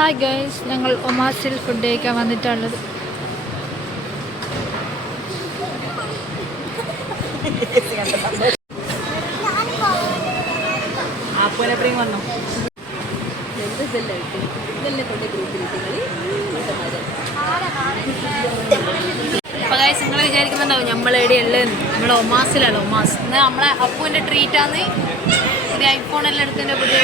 Hi guys, ഞങ്ങൾ ഒമാസിൽ food കഴിക്കാൻ വന്നിട്ടുള്ളത്. അപ്പോൾ ഗൈസ്, നിങ്ങൾ വിചാരിക്കുന്നുണ്ടാവും നമ്മളെവിടെയുള്ളത്. നമ്മൾ ഒമാസിലാണ്. ഒമാസ് നമ്മളെ അപ്പുവിൻ്റെ ട്രീറ്റാന്ന്. ഒരു ഐഫോണെല്ലാം എടുത്തതിൻ്റെ പുതിയ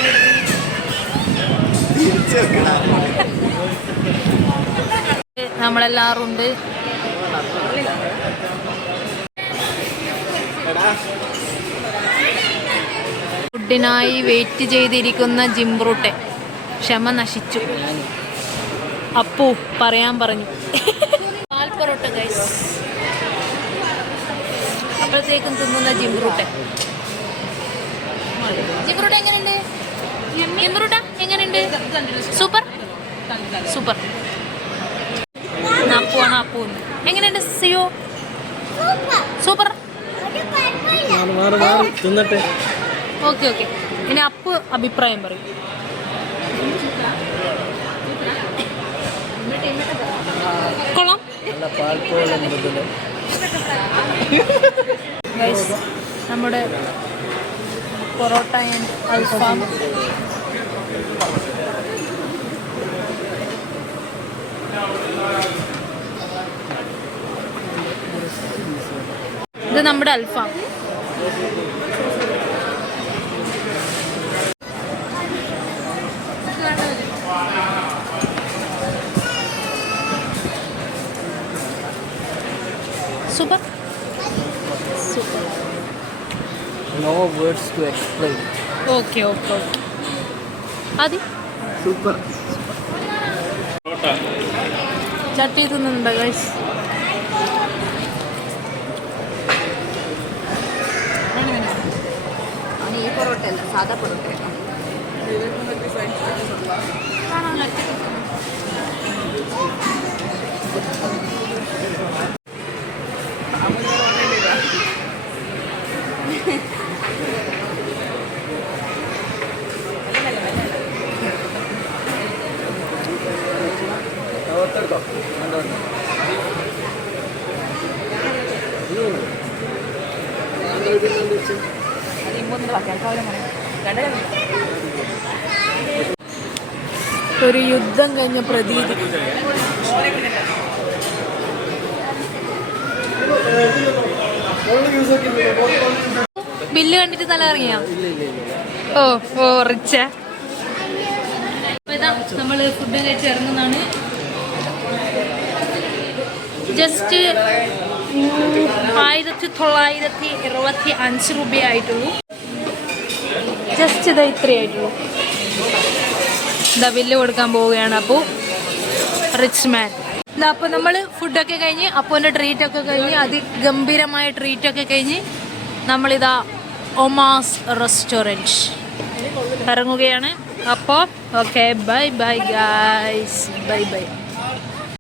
നമ്മളെല്ലാവരും ഉണ്ട്. ഫുഡിനായി വെയിറ്റ് ചെയ്തിരിക്കുന്ന ജിംബ്രൂട്ടെ ക്ഷമ നശിച്ചു. അപ്പു പറയാൻ പറഞ്ഞു. പാൽ പൊറോട്ട ഗൈസ്. അപ്പോഴത്തേക്കും തിന്നുന്ന ജിംബ്രൂട്ടെ. ജിംബ്രൂട്ട എങ്ങനെയുണ്ട്? ജിംബ്രൂട്ട എങ്ങനെയുണ്ട്? Super super. അപ്പുവാണ്. അപ്പു എങ്ങനെയുണ്ട്? സിയോ സൂപ്പർ. Okay okay. ഇനി അപ്പു അഭിപ്രായം പറയും. കൊള്ളാം. നമ്മുടെ പൊറോട്ട ആൻഡ് അൽഫാം. ഇത് നമ്മുടെ അൽഫാം. Super super. No words to explain. Okay okay okay. അതി Super. ചട്ടി തിന്നുന്നുണ്ടോ ഗൈസ്? ഈ പൊറോട്ട അല്ല, സാധാ പൊറോട്ട. ഒരു യുദ്ധം കഴിഞ്ഞ പ്രതീതി. ബില്ല് കണ്ടിട്ട് നല്ല ഇറങ്ങിയാ? ഓ ഓ റിച്ച. ഇതാ നമ്മൾ ഫുഡ് കഴിച്ച് ഇറങ്ങുന്നതാണ്. ജസ്റ്റ് 1925 രൂപയായിട്ടുള്ളൂ. ജസ്റ്റ് ഇതാ ഇത്രയായിട്ടുള്ളൂ. ഇതാ ബില്ല് കൊടുക്കാൻ പോവുകയാണ്. അപ്പോൾ റിച്ച് മാൻ. ഇതാ അപ്പോൾ നമ്മൾ ഫുഡൊക്കെ കഴിഞ്ഞ് അപ്പൂൻ്റെ ട്രീറ്റൊക്കെ കഴിഞ്ഞ് അതിഗംഭീരമായ ട്രീറ്റൊക്കെ കഴിഞ്ഞ് നമ്മളിതാ ഒമാസ് റെസ്റ്റോറൻറ്റ് ഇറങ്ങുകയാണ്. അപ്പോൾ okay, bye bye guys, bye bye.